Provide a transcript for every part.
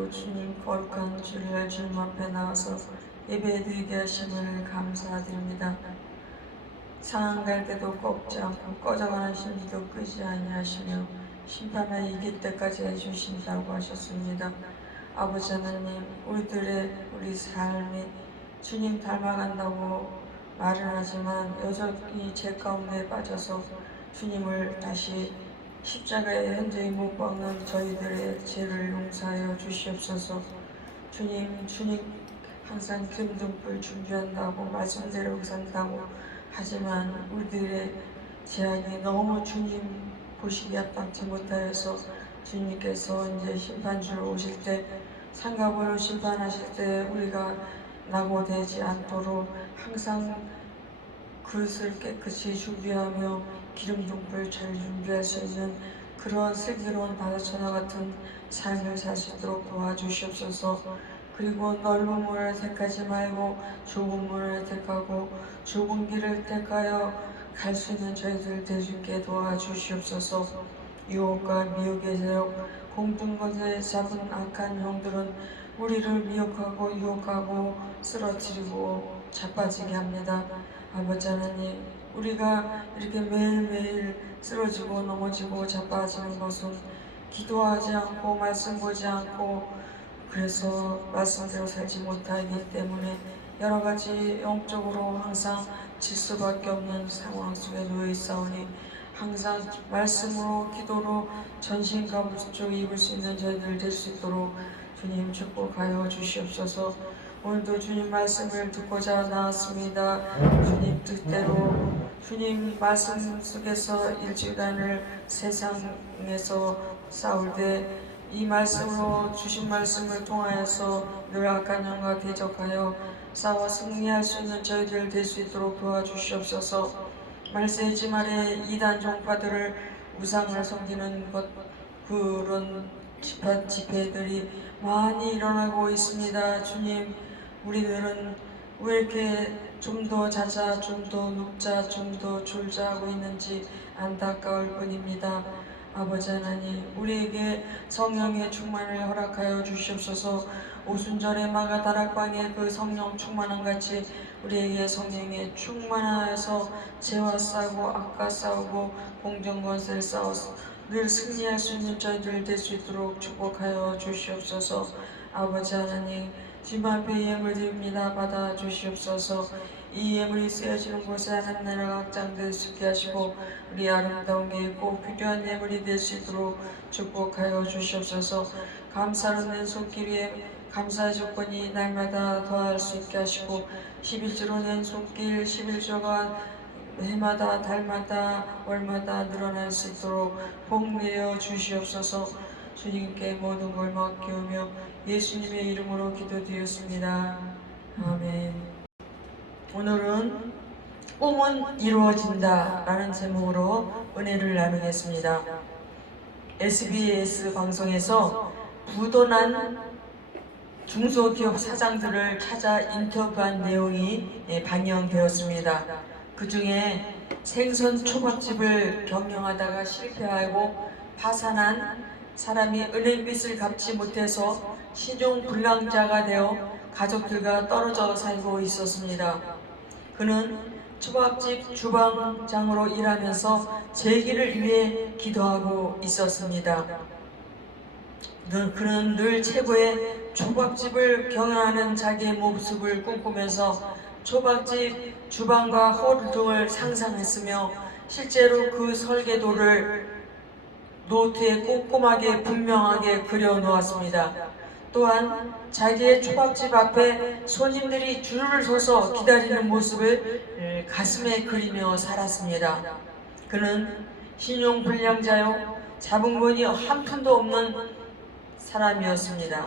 오늘도 주님 거룩한 주일날 주님 앞에 나와서 예배드리게 하심을 감사드립니다. 상한 갈 때도 꺾지 않고 꺼져가는 심지도 끄지 아니하시며 심판을 이길 때까지 해주신다고 하셨습니다. 아버지 하나님, 우리 삶이 주님 닮아간다고 말은 하지만 여전히 죄 가운데 빠져서 주님을 다시 십자가에 현저히 못 박는 저희들의 죄를 용서하여 주시옵소서. 주님 항상 기름등불 준비한다고 말씀대로 산다고 하지만 우리들의 죄악이 너무 주님 보시기에 합당치 못하여서 주님께서 이제 심판주로 오실 때 상갑으로 심판하실 때 우리가 낙오되지 않도록 항상 그릇을 깨끗이 준비하며 기름등불 잘 준비할 수 있는 그런 슬기로운 바다천하 같은 삶을 살 수 있도록 도와주시옵소서. 그리고 넓은 문을 택하지 말고 좁은 문을 택하고 좁은 길을 택하여 갈 수 있는 저희들 될 수 있게 도와주시옵소서. 유혹과 미혹의 세력, 공중 것에 잡은 악한 영들은 우리를 미혹하고 유혹하고 쓰러뜨리고 자빠지게 합니다. 아버지 하나님, 우리가 이렇게 매일매일 쓰러지고 넘어지고 자빠지는 것은 기도하지 않고 말씀 보지 않고 그래서 말씀대로 살지 못하기 때문에 여러가지 영적으로 항상 질 수밖에 없는 상황 속에 놓여 있사오니 항상 말씀으로 기도로 전신갑주로 입을 수 있는 저희들 될 수 있도록 주님 축복하여 주시옵소서. 오늘도 주님 말씀을 듣고자 나왔습니다. 주님 뜻대로 주님 말씀 속에서 일주일간을 세상에서 싸울 때 이 말씀으로 주신 말씀을 통하여서 늘 악한 영과 대적하여 싸워 승리할 수 있는 저희들 될 수 있도록 도와주시옵소서. 말세지 말에 이단 종파들을 우상을 섬기는 것 그런 집회들이 많이 일어나고 있습니다. 주님, 우리들은 왜 이렇게 좀 더 자자, 좀 더 눕자, 좀 더 졸자 하고 있는지 안타까울 뿐입니다. 아버지 하나님, 우리에게 성령의 충만을 허락하여 주시옵소서. 오순절의 마가다락방에 그 성령 충만함 같이 우리에게 성령에 충만하여서 죄와 싸우고 악과 싸우고 공정권세를 싸워서 늘 승리할 수 있는 저희들 될 수 있도록 축복하여 주시옵소서. 아버지 하나님, 주님 앞에 예물 드립니다. 받아 주시옵소서. 이 예물이 쓰여지는 곳에 하나님 나라가 확장될 수 있게 하시고 우리 아름다운 게 꼭 필요한 예물이 될 수 있도록 축복하여 주시옵소서. 감사로 낸 손길 위에 감사의 조건이 날마다 더할 수 있게 하시고 11조로 낸 손길 11조가 해마다 달마다 월마다 늘어날 수 있도록 복 내어 주시옵소서. 주님께 모든 걸 맡기오며 예수님의 이름으로 기도드렸습니다. 아멘. 오늘은 꿈은 이루어진다 라는 제목으로 은혜를 나누겠습니다. SBS 방송에서 부도난 중소기업 사장들을 찾아 인터뷰한 내용이 반영되었습니다. 그 중에 생선 초밥집을 경영하다가 실패하고 파산한 사람이 은행빚을 갚지 못해서 신용불량자가 되어 가족들과 떨어져 살고 있었습니다. 그는 초밥집 주방장으로 일하면서 재기를 위해 기도하고 있었습니다. 그는 늘 최고의 초밥집을 경영하는 자기의 모습을 꿈꾸면서 초밥집 주방과 홀 등을 상상했으며 실제로 그 설계도를 노트에 꼼꼼하게 분명하게 그려놓았습니다. 또한 자기의 초밥집 앞에 손님들이 줄을 서서 기다리는 모습을 가슴에 그리며 살았습니다. 그는 신용불량자요 자본금이 한 푼도 없는 사람이었습니다.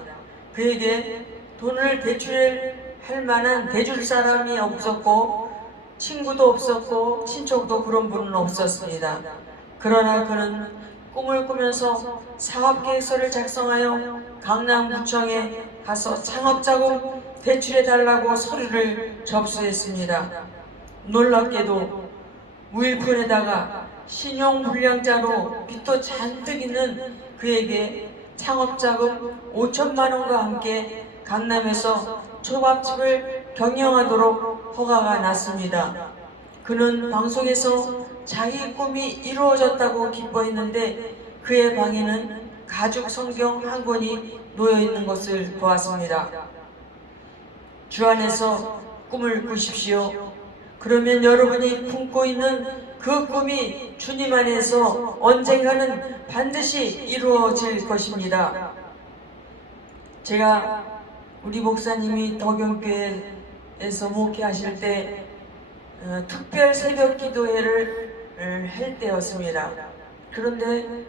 그에게 돈을 대출할 만한 대줄 사람이 없었고 친구도 없었고 친척도 그런 분은 없었습니다. 그러나 그는 꿈을 꾸면서 사업계획서를 작성하여 강남구청에 가서 창업자금 대출해달라고 서류를 접수했습니다. 놀랍게도 무일푼에다가 신용불량자로 빚도 잔뜩 있는 그에게 창업자금 5천만 원과 함께 강남에서 초밥집을 경영하도록 허가가 났습니다. 그는 방송에서 자기 꿈이 이루어졌다고 기뻐했는데 그의 방에는 가죽 성경 한 권이 놓여 있는 것을 보았습니다. 주 안에서 꿈을 꾸십시오. 그러면 여러분이 품고 있는 그 꿈이 주님 안에서 언젠가는 반드시 이루어질 것입니다. 제가 우리 목사님이 덕영교회에서 목회하실 때 특별 새벽 기도회를 할 때였습니다. 그런데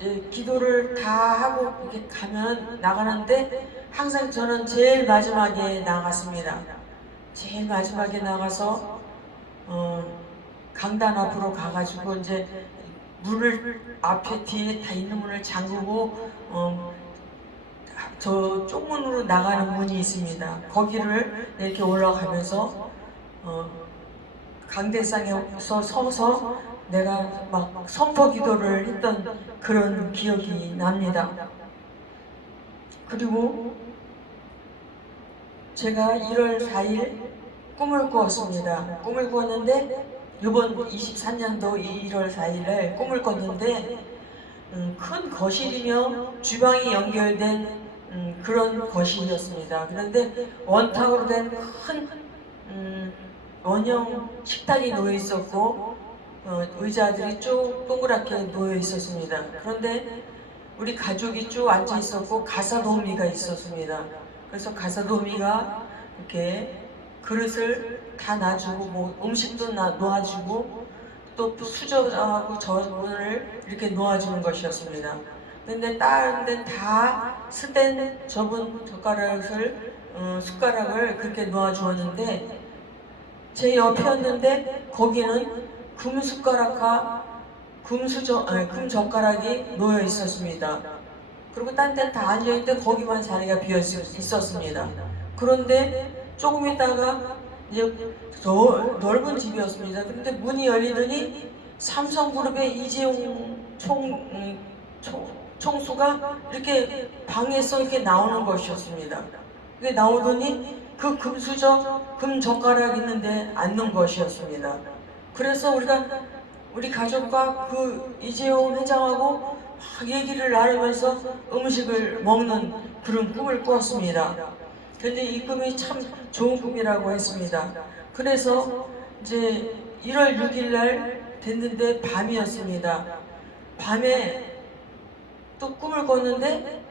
이제 기도를 다 하고 이렇게 나가는데 항상 저는 제일 마지막에 나갔습니다. 제일 마지막에 나가서 강단 앞으로 가가지고 이제 문을 앞에 뒤에 다 있는 문을 잠그고 저 쪽문으로 나가는 문이 있습니다. 거기를 이렇게 올라가면서 강대상에 서서 내가 막 선포 기도를 했던 그런 기억이 납니다. 그리고 제가 1월 4일 꿈을 꾸었습니다. 꿈을 꾸었는데 이번 23년도 1월 4일에 꿈을 꿨는데 큰 거실이며 주방이 연결된 그런 거실이었습니다. 그런데 원탁으로 된 큰 원형 식탁이 놓여 있었고 의자들이 쭉 동그랗게 놓여 있었습니다. 그런데 우리 가족이 쭉 앉아 있었고 가사도우미가 있었습니다. 그래서 가사도우미가 이렇게 그릇을 다 놔주고 뭐 음식도 놓아주고 또 수저하고 저분을 이렇게 놓아주는 것이었습니다. 근데 다른 데는 다 스텐 접은 숟가락을 그렇게 놓아주었는데 제 옆이었는데 거기는 금 숟가락과 금 젓가락이 놓여 있었습니다. 그리고 딴 데는 다 앉아있는데 거기만 자리가 비어 있었습니다. 그런데 조금 있다가 이제 넓은 집이었습니다. 그런데 문이 열리더니 삼성그룹의 이재용 총수가 이렇게 방에서 이렇게 나오는 것이었습니다. 그게 나오더니 그 금 젓가락 있는데 앉는 것이었습니다. 그래서 우리 가족과 그 이재용 회장하고 막 얘기를 나누면서 음식을 먹는 그런 꿈을 꾸었습니다. 근데 이 꿈이 참 좋은 꿈이라고 했습니다. 그래서 이제 1월 6일 날 됐는데 밤이었습니다. 밤에 또 꿈을 꿨는데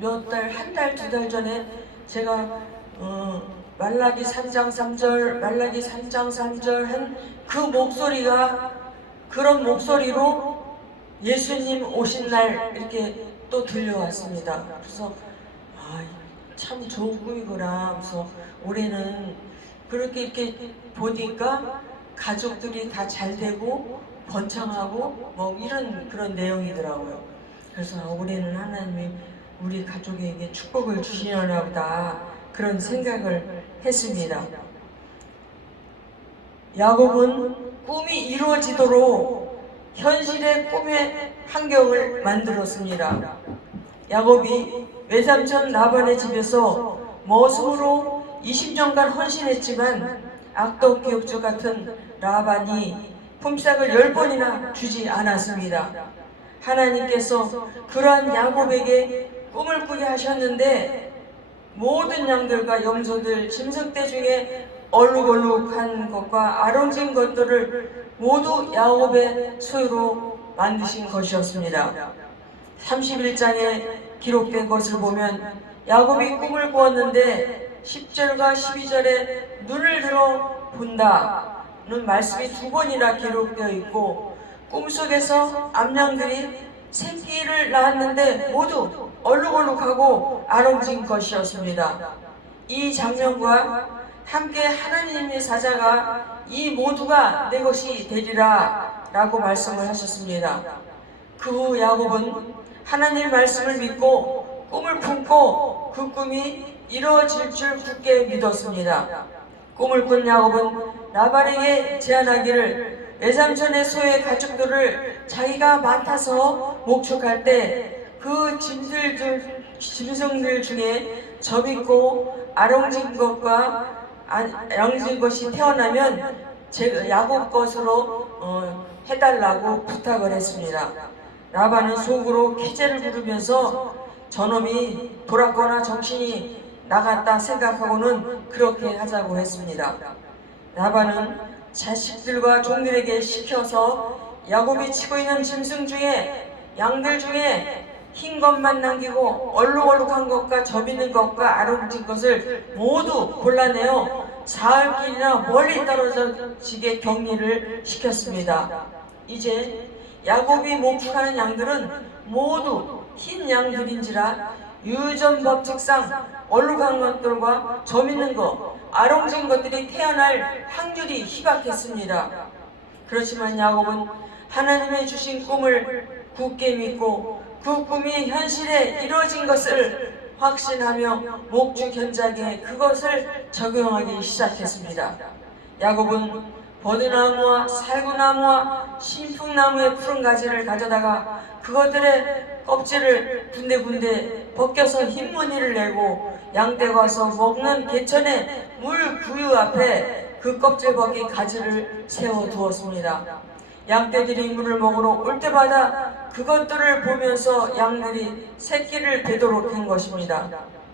한 달, 2달 전에 제가 말라기 3장 3절 한 그 목소리가 그런 목소리로 예수님 오신 날 이렇게 또 들려왔습니다. 그래서 참 좋은 꿈이구나. 그래서 올해는 그렇게 이렇게 보니까 가족들이 다 잘 되고 번창하고 뭐 이런 그런 내용이더라고요. 그래서 올해는 하나님이 우리 가족에게 축복을 주시려나 보다 그런 생각을 했습니다. 야곱은 꿈이 이루어지도록 현실의 꿈의 환경을 만들었습니다. 야곱이 외삼촌 라반의 집에서 머슴으로 20년간 헌신했지만 악독 기업주 같은 라반이 품삯을 10번이나 주지 않았습니다. 하나님께서 그러한 야곱에게 꿈을 꾸게 하셨는데 모든 양들과 염소들, 짐승떼 중에 얼룩얼룩한 것과 아롱진 것들을 모두 야곱의 소유로 만드신 것이었습니다. 31장에 기록된 것을 보면 야곱이 꿈을 꾸었는데 10절과 12절에 눈을 들어 본다는 말씀이 2번이나 기록되어 있고 꿈속에서 암양들이 새끼를 낳았는데 모두 얼룩얼룩하고 아롱진 것이었습니다. 이 장면과 함께 하나님의 사자가 이 모두가 내 것이 되리라 라고 말씀을 하셨습니다. 그 후 야곱은 하나님의 말씀을 믿고 꿈을 품고 그 꿈이 이루어질 줄 굳게 믿었습니다. 꿈을 꾼 야곱은 라반에게 제안하기를 외삼촌의 소의 가축들을 자기가 맡아서 목축할 때 그 짐승들 중에 점 있고 아롱진 것과 아롱진 것이 태어나면 야곱 것으로 해달라고 부탁을 했습니다. 라반은 속으로 키제를 부르면서 저놈이 돌았거나 정신이 나갔다 생각하고는 그렇게 하자고 했습니다. 라반은 자식들과 종들에게 시켜서 야곱이 치고 있는 짐승 중에 양들 중에 흰 것만 남기고 얼룩얼룩한 것과 점 있는 것과 아롱진 것을 모두 골라내어 사흘길이나 멀리 떨어지게 격리를 시켰습니다. 이제 야곱이 목축하는 양들은 모두 흰 양들인지라 유전법칙상 얼룩한 것들과 점 있는 것, 아롱진 것들이 태어날 확률이 희박했습니다. 그렇지만 야곱은 하나님의 주신 꿈을 굳게 믿고 그 꿈이 현실에 이루어진 것을 확신하며 목축 현장에 그것을 적용하기 시작했습니다. 야곱은 버드나무와 살구나무와 신풍나무의 푸른 가지를 가져다가 그것들의 껍질을 군데군데 벗겨서 흰 무늬를 내고 양떼가 와서 먹는 개천의 물 구유 앞에 그 껍질 벗긴 가지를 세워 두었습니다. 양떼들이 물을 먹으러 올 때마다 그것들을 보면서 양들이 새끼를 베도록 한 것입니다.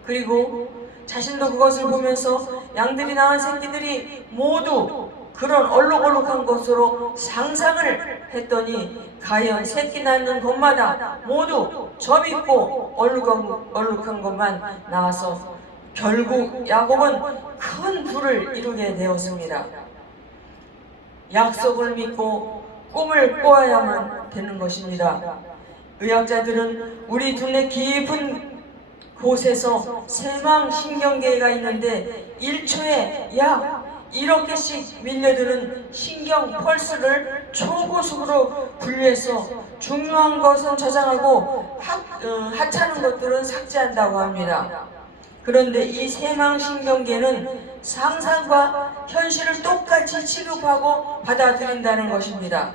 그리고 자신도 그것을 보면서 양들이 낳은 새끼들이 모두 그런 얼룩얼룩한 것으로 상상을 했더니 과연 새끼 낳는 것마다 모두 점 있고 얼룩한 것만 나와서 결국 야곱은 큰 부를 이루게 되었습니다. 약속을 믿고 꿈을 꿔야만 되는 것입니다. 의학자들은 우리 두뇌 깊은 곳에서 세망신경계가 있는데 1초에 약 1억 개씩 밀려드는 신경 펄스를 초고속으로 분류해서 중요한 것은 저장하고 하찮은 것들은 삭제한다고 합니다. 그런데 이 세망신경계는 상상과 현실을 똑같이 취급하고 받아들인다는 것입니다.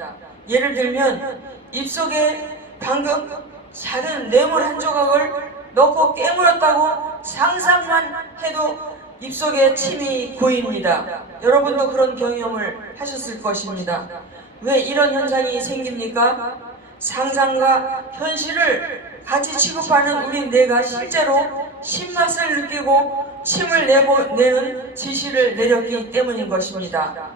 예를 들면 입속에 방금 자른 뇌물 한 조각을 넣고 깨물었다고 상상만 해도 입속에 침이 고입니다. 여러분도 그런 경험을 하셨을 것입니다. 왜 이런 현상이 생깁니까? 상상과 현실을 같이 취급하는 우리 뇌가 실제로 신맛을 느끼고 침을 내는 지시를 내렸기 때문인 것입니다.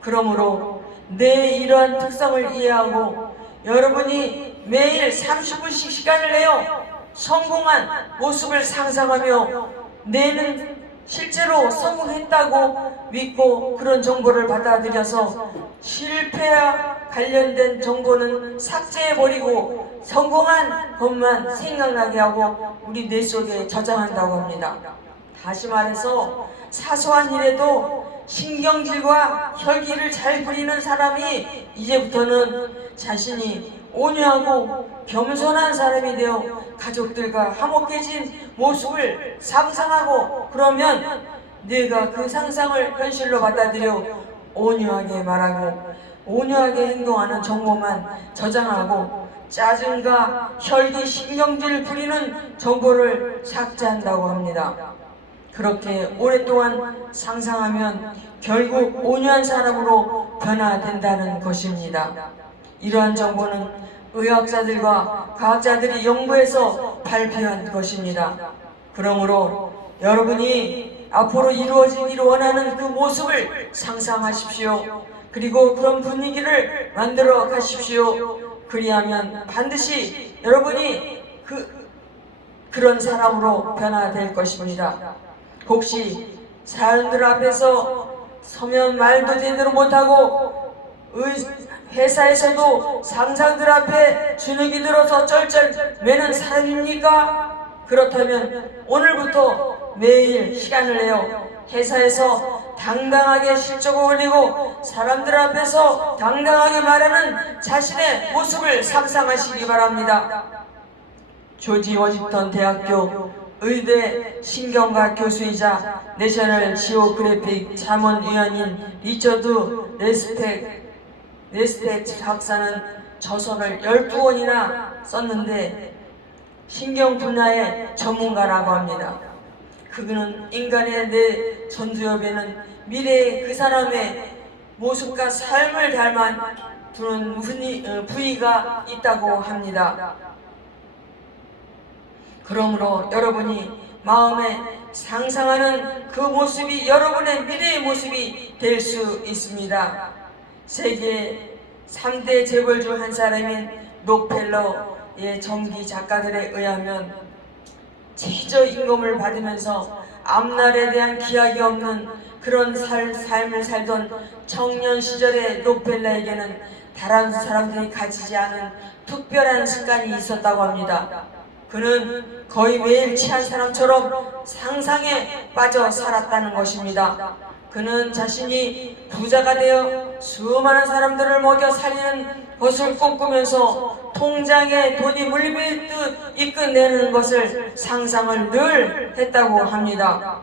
그러므로 뇌의 이러한 특성을 이해하고 여러분이 매일 30분씩 시간을 내어 성공한 모습을 상상하며 뇌는 실제로 성공했다고 믿고 그런 정보를 받아들여서 실패와 관련된 정보는 삭제해버리고 성공한 것만 생각나게 하고 우리 뇌 속에 저장한다고 합니다. 다시 말해서 사소한 일에도 신경질과 혈기를 잘 부리는 사람이 이제부터는 자신이 온유하고 겸손한 사람이 되어 가족들과 화목해진 모습을 상상하고 그러면 뇌가 그 상상을 현실로 받아들여 온유하게 말하고 온유하게 행동하는 정보만 저장하고 짜증과 혈기, 신경질 부리는 정보를 삭제한다고 합니다. 그렇게 오랫동안 상상하면 결국 온유한 사람으로 변화된다는 것입니다. 이러한 정보는 의학자들과 과학자들이 연구해서 발표한 것입니다. 그러므로 여러분이 앞으로 이루어지기를 원하는 그 모습을 상상하십시오. 그리고 그런 분위기를 만들어 가십시오. 그리하면 반드시 여러분이 그런 사람으로 변화될 것입니다. 혹시 사람들 앞에서 서면 말도 제대로 못하고 회사에서도 상사들 앞에 주눅이 들어서 쩔쩔 매는 사람입니까? 그렇다면 오늘부터 매일 시간을 내어 회사에서 당당하게 실적을 올리고 사람들 앞에서 당당하게 말하는 자신의 모습을 상상하시기 바랍니다. 조지 워싱턴 대학교 의대 신경과 교수이자 내셔널 지오그래픽 자문위원인 리처드 네스테 박사는 저서를 12권이나 썼는데 신경 분야의 전문가라고 합니다. 그는 인간의 내 전두엽에는 미래의 그 사람의 모습과 삶을 닮아 두는 부위가 있다고 합니다. 그러므로 여러분이 마음에 상상하는 그 모습이 여러분의 미래의 모습이 될 수 있습니다. 세계 3대 재벌 중 한 사람인 록펠러의 전기 작가들에 의하면 최저임금을 받으면서 앞날에 대한 기약이 없는 그런 삶을 살던 청년 시절의 록펠러에게는 다른 사람들이 가지지 않은 특별한 습관이 있었다고 합니다. 그는 거의 매일 취한 사람처럼 상상에 빠져 살았다는 것입니다. 그는 자신이 부자가 되어 수많은 사람들을 먹여 살리는 것을 꿈꾸면서 통장에 돈이 물밀듯 입금되는 것을 상상을 늘 했다고 합니다.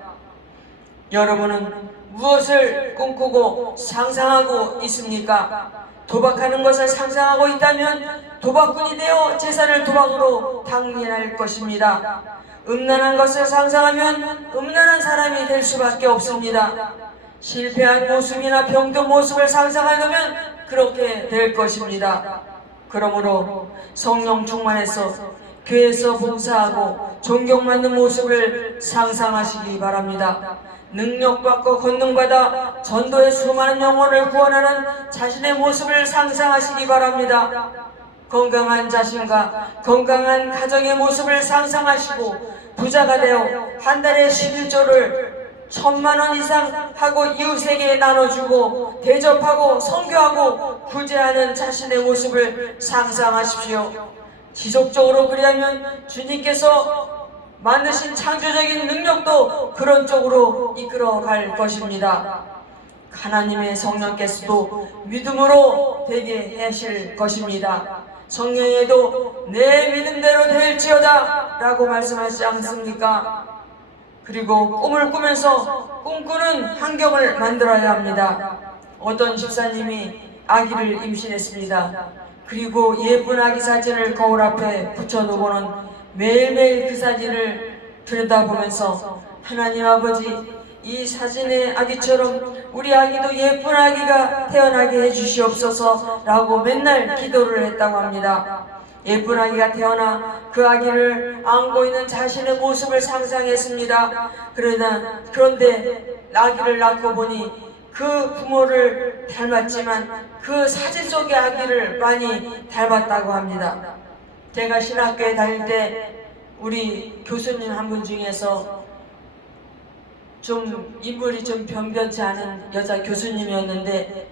여러분은 무엇을 꿈꾸고 상상하고 있습니까? 도박하는 것을 상상하고 있다면 도박꾼이 되어 재산을 도박으로 당연할 것입니다. 음란한 것을 상상하면 음란한 사람이 될 수밖에 없습니다. 실패한 모습이나 병든 모습을 상상하려면 그렇게 될 것입니다. 그러므로 성령 충만해서 교회에서 봉사하고 존경받는 모습을 상상하시기 바랍니다. 능력받고 권능받아 전도의 수많은 영혼을 구원하는 자신의 모습을 상상하시기 바랍니다. 건강한 자신과 건강한 가정의 모습을 상상하시고 부자가 되어 한 달에 11조를 1000만원 이상 하고 이웃에게 나눠주고 대접하고 선교하고 구제하는 자신의 모습을 상상하십시오. 지속적으로 그리하면 주님께서 만드신 창조적인 능력도 그런 쪽으로 이끌어갈 것입니다. 하나님의 성령께서도 믿음으로 되게 하실 것입니다. 성령에도 내 믿음대로 될지어다 라고 말씀하시지 않습니까? 그리고 꿈을 꾸면서 꿈꾸는 환경을 만들어야 합니다. 어떤 집사님이 아기를 임신했습니다. 그리고 예쁜 아기 사진을 거울 앞에 붙여놓고는 매일매일 그 사진을 들여다보면서 하나님 아버지, 이 사진의 아기처럼 우리 아기도 예쁜 아기가 태어나게 해주시옵소서 라고 맨날 기도를 했다고 합니다. 예쁜 아기가 태어나 그 아기를 안고 있는 자신의 모습을 상상했습니다. 그런데 아기를 낳고 보니 그 부모를 닮았지만 그 사진 속의 아기를 많이 닮았다고 합니다. 제가 신학교에 다닐 때 우리 교수님 한 분 중에서 좀 인물이 좀 변변치 않은 여자 교수님이었는데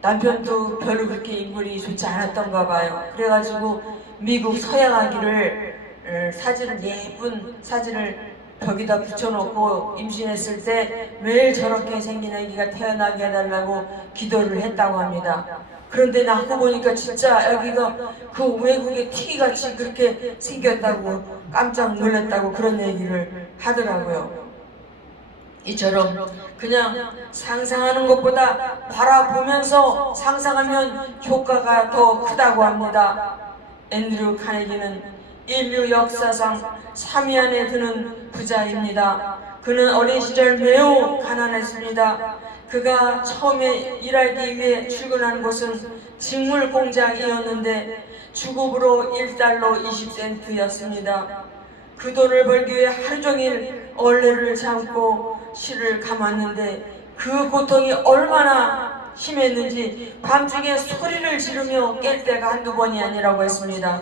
남편도 별로 그렇게 인물이 좋지 않았던가 봐요. 그래가지고 미국 서양 아기를 사진을 예쁜 사진을 벽에다 붙여놓고 임신했을 때 매일 저렇게 생긴 아기가 태어나게 해달라고 기도를 했다고 합니다. 그런데 낳고 보니까 진짜 아기가 그 외국의 티기같이 그렇게 생겼다고 깜짝 놀랐다고 그런 얘기를 하더라고요. 이처럼 그냥 상상하는 것보다 바라보면서 상상하면 효과가 더 크다고 합니다. 앤드류 카네기는 인류 역사상 3위 안에 드는 부자입니다. 그는 어린 시절 매우 가난했습니다. 그가 처음에 일하기 위해 출근한 곳은 직물 공장이었는데 주급으로 1달러 20센트였습니다. 그 돈을 벌기 위해 하루 종일 얼레를 잠고 실을 감았는데 그 고통이 얼마나 심했는지 밤중에 소리를 지르며 깰 때가 한두 번이 아니라고 했습니다.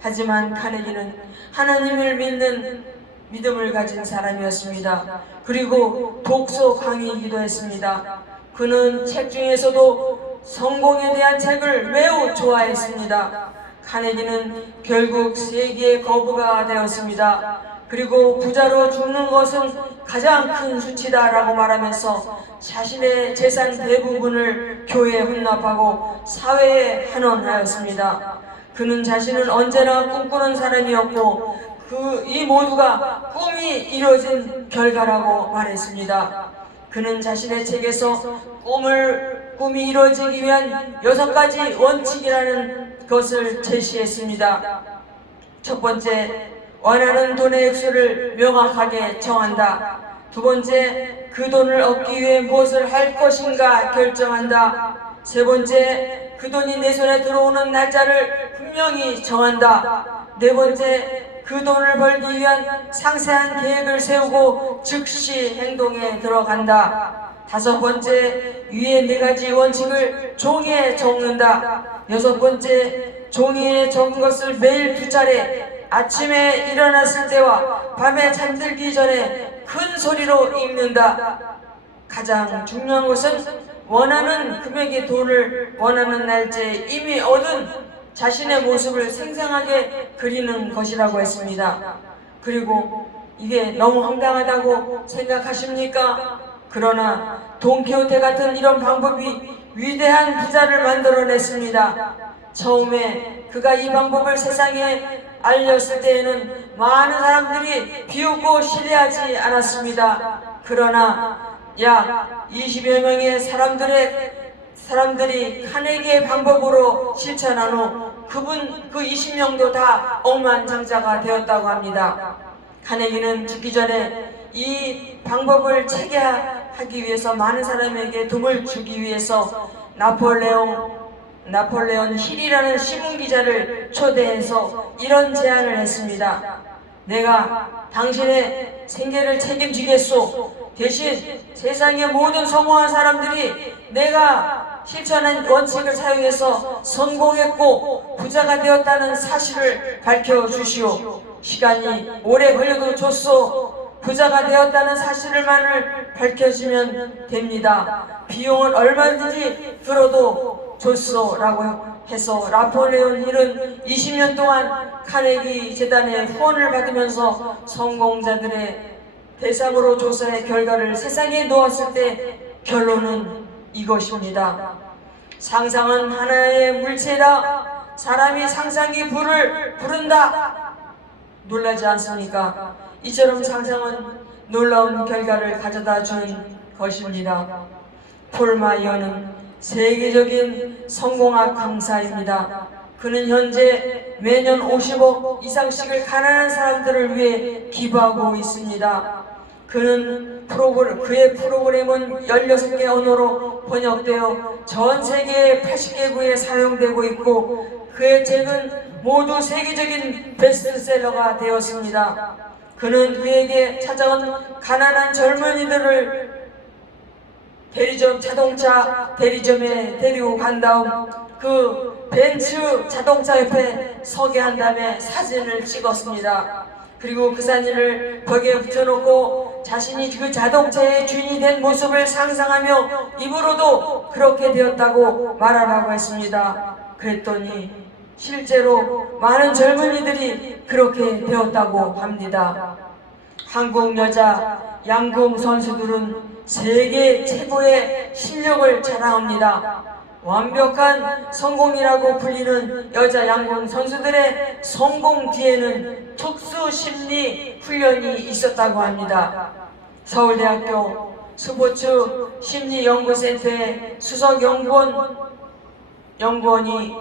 하지만 카네기는 하나님을 믿는 믿음을 가진 사람이었습니다. 그리고 독서 강의이기도 했습니다. 그는 책 중에서도 성공에 대한 책을 매우 좋아했습니다. 카네기는 결국 세계의 거부가 되었습니다. 그리고 부자로 죽는 것은 가장 큰 수치다 라고 말하면서 자신의 재산 대부분을 교회에 혼납하고 사회에 환원하였습니다. 그는 자신은 언제나 꿈꾸는 사람이었고 이 모두가 꿈이 이루어진 결과라고 말했습니다. 그는 자신의 책에서 꿈을 꿈이 이루어지기 위한 6가지 원칙이라는 것을 제시했습니다. 첫 번째, 원하는 돈의 액수를 명확하게 정한다. 두 번째, 그 돈을 얻기 위해 무엇을 할 것인가 결정한다. 세 번째, 그 돈이 내 손에 들어오는 날짜를 분명히 정한다. 네 번째, 그 돈을 벌기 위한 상세한 계획을 세우고 즉시 행동에 들어간다. 다섯 번째, 위의 4가지 원칙을 종이에 적는다. 여섯 번째, 종이에 적은 것을 매일 2차례 아침에 일어났을 때와 밤에 잠들기 전에 큰 소리로 읽는다. 가장 중요한 것은 원하는 금액의 돈을 원하는 날짜에 이미 얻은 자신의 모습을 생생하게 그리는 것이라고 했습니다. 그리고 이게 너무 황당하다고 생각하십니까? 그러나 돈키호테 같은 이런 방법이 위대한 부자를 만들어냈습니다. 처음에 그가 이 방법을 세상에 알렸을 때에는 많은 사람들이 비웃고 신뢰하지 않았습니다. 그러나 약 20여 명의 사람들이 카네기의 방법으로 실천한 후 그 20명도 다 억만장자가 되었다고 합니다. 카네기는 죽기 전에 이 방법을 체계하기 위해서 많은 사람에게 도움을 주기 위해서 나폴레온 힐이라는 신문기자를 초대해서 이런 제안을 했습니다. 내가 당신의 생계를 책임지겠소. 대신 세상의 모든 성공한 사람들이 내가 실천한 원칙을 사용해서 성공했고 부자가 되었다는 사실을 밝혀주시오. 시간이 오래 걸려도 좋소. 부자가 되었다는 사실만을 밝혀주면 됩니다. 비용은 얼마든지 들어도 좋소 라고 해서 나폴레온 힐은 20년 동안 카네기 재단의 후원을 받으면서 성공자들의 대상으로 조사의 결과를 세상에 놓았을 때 결론은 이것입니다. 상상은 하나의 물체다. 사람이 상상이 불을 부른다. 놀라지 않습니까? 이처럼 상상은 놀라운 결과를 가져다 주는 것입니다. 폴 마이어는 세계적인 성공학 강사입니다. 그는 현재 매년 50억 이상씩을 가난한 사람들을 위해 기부하고 있습니다. 그의 프로그램은 16개 언어로 번역되어 전 세계 80개국에 사용되고 있고 그의 책은 모두 세계적인 베스트셀러가 되었습니다. 그는 그에게 찾아온 가난한 젊은이들을 자동차 대리점에 데리고 간 다음 그 벤츠 자동차 옆에 서게 한 다음에 사진을 찍었습니다. 그리고 그 사진을 벽에 붙여놓고 자신이 그 자동차의 주인이 된 모습을 상상하며 입으로도 그렇게 되었다고 말하라고 했습니다. 그랬더니 실제로 많은 젊은이들이 그렇게 되었다고 합니다. 한국 여자 양궁 선수들은 세계 최고의 실력을 자랑합니다. 완벽한 성공이라고 불리는 여자 양궁 선수들의 성공 뒤에는 특수 심리 훈련이 있었다고 합니다. 서울대학교 스포츠 심리연구센터의 수석 연구원이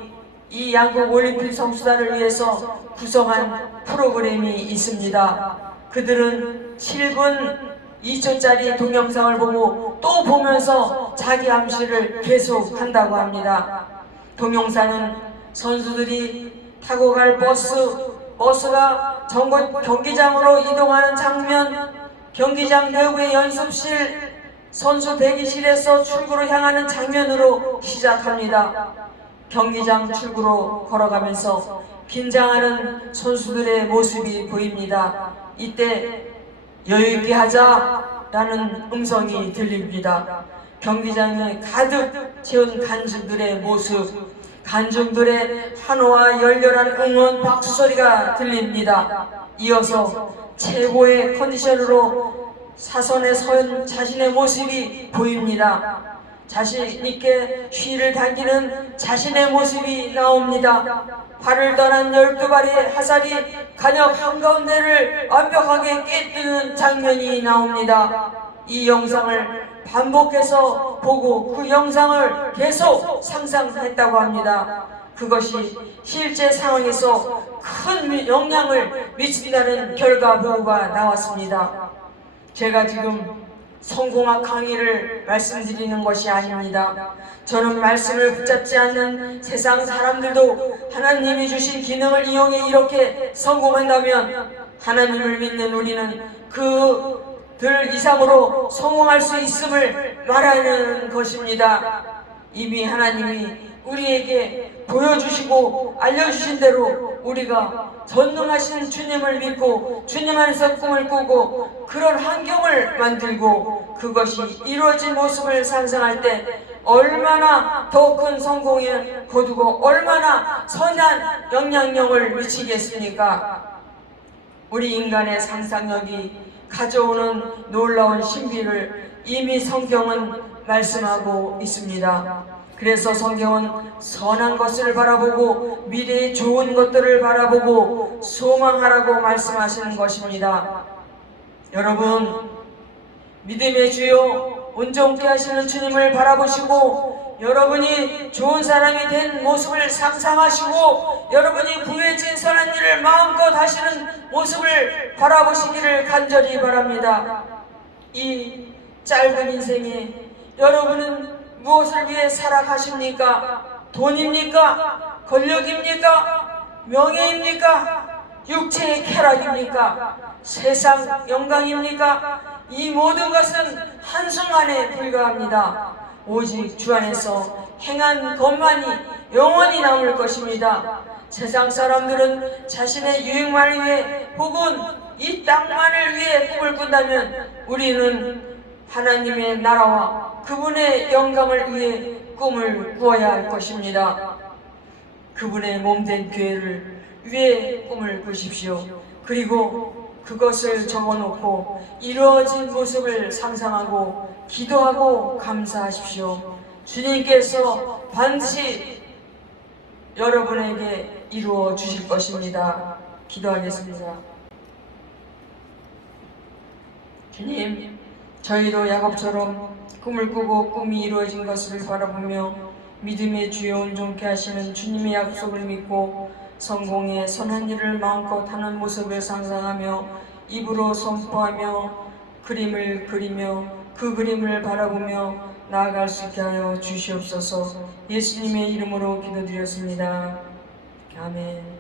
이 양궁 올림픽 선수단을 위해서 구성한 프로그램이 있습니다. 그들은 7분 2초짜리 동영상을 보고 또 보면서 자기 암시를 계속한다고 합니다. 동영상은 선수들이 타고 갈 버스가 전국 경기장으로 이동하는 장면, 경기장 내부의 연습실, 선수 대기실에서 출구로 향하는 장면으로 시작합니다. 경기장 출구로 걸어가면서 긴장하는 선수들의 모습이 보입니다. 이때 여유있게 하자라는 음성이 들립니다. 경기장에 가득 채운 관중들의 모습, 관중들의 환호와 열렬한 응원 박수 소리가 들립니다. 이어서 최고의 컨디션으로 사선에 선 자신의 모습이 보입니다. 자신있게 휘를 당기는 자신의 모습이 나옵니다. 발을 떠난 12발의 화살이 간역 한가운데를 완벽하게 깨뜨리는 장면이 나옵니다. 이 영상을 반복해서 보고 그 영상을 계속 상상했다고 합니다. 그것이 실제 상황에서 큰 영향을 미친다는 결과 보고가 나왔습니다. 제가 지금 성공학 강의를 말씀드리는 것이 아닙니다. 저는 말씀을 붙잡지 않는 세상 사람들도 하나님이 주신 기능을 이용해 이렇게 성공한다면 하나님을 믿는 우리는 그들 이상으로 성공할 수 있음을 말하는 것입니다. 이미 하나님이 우리에게 보여주시고 알려주신 대로 우리가 전능하신 주님을 믿고 주님 안에서 꿈을 꾸고 그런 환경을 만들고 그것이 이루어진 모습을 상상할 때 얼마나 더 큰 성공에 거두고 얼마나 선한 영향력을 미치겠습니까? 우리 인간의 상상력이 가져오는 놀라운 신비를 이미 성경은 말씀하고 있습니다. 그래서 성경은 선한 것을 바라보고 미래의 좋은 것들을 바라보고 소망하라고 말씀하시는 것입니다. 여러분, 믿음의 주요 온전케 하시는 주님을 바라보시고 여러분이 좋은 사람이 된 모습을 상상하시고 여러분이 부해진 선한 일을 마음껏 하시는 모습을 바라보시기를 간절히 바랍니다. 이 짧은 인생에 여러분은 무엇을 위해 살아가십니까? 돈입니까? 권력입니까? 명예입니까? 육체의 쾌락입니까? 세상 영광입니까? 이 모든 것은 한순간에 불과합니다. 오직 주 안에서 행한 것만이 영원히 남을 것입니다. 세상 사람들은 자신의 유익만을 위해 혹은 이 땅만을 위해 꿈을 꾼다면 우리는 하나님의 나라와 그분의 영광을 위해 꿈을 꾸어야 할 것입니다. 그분의 몸된 교회를 위해 꿈을 꾸십시오. 그리고 그것을 적어놓고 이루어진 모습을 상상하고 기도하고 감사하십시오. 주님께서 반드시 여러분에게 이루어 주실 것입니다. 기도하겠습니다. 주님, 저희도 야곱처럼 꿈을 꾸고 꿈이 이루어진 것을 바라보며 믿음의 주여 온전케 하시는 주님의 약속을 믿고 성공의 선한 일을 마음껏 하는 모습을 상상하며 입으로 선포하며 그림을 그리며 그 그림을 바라보며 나아갈 수 있게 하여 주시옵소서. 예수님의 이름으로 기도드렸습니다. 아멘.